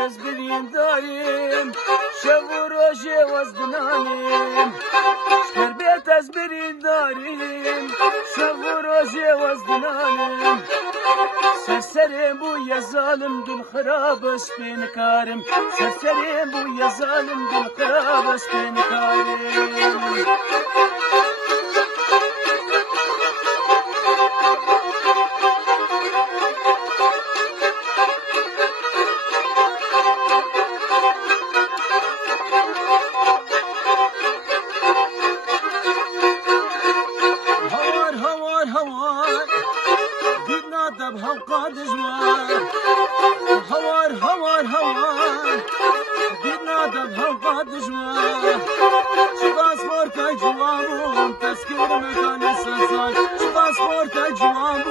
از برین داریم شب و روز وزدنانیم شربت از برین داریم شب و روز وزدنانیم سرسریم بوی ظالم دل خراب است بین کارم سرسریم بوی ظالم دل خراب است بین کارم هوار هوار هوار دیدنا دب هوا دجوار چه پاسپورت جوان تذکر مکان سسان چه پاسپورت جوان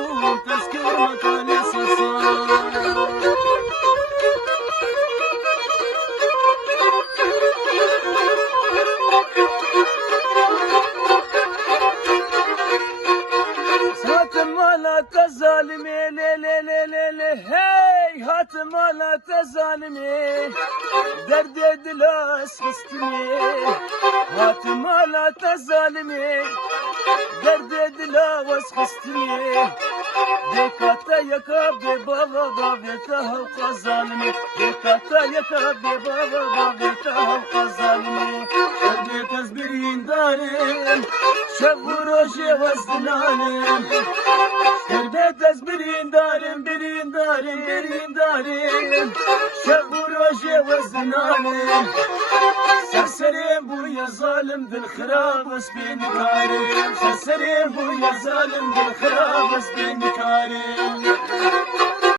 تذکر مکان سسان ظالمي لي لي لي لي لي هي هات مالات ظالمي درد دلاس خستني هات مالات ظالمي درد دلاس خستني دكاتا يكا ببابا بابتا ظالمي دكاتا يكا ببابا بابتا ظالمي درد تزبرين دارين شب وروجي وزناني شربت از برین داریم برین داریم برین داریم شب و روز وزنانیم سرسریم بوی ظالم دل خراب است بین کاریم سرسریم بوی ظالم دل خراب است بین کاریم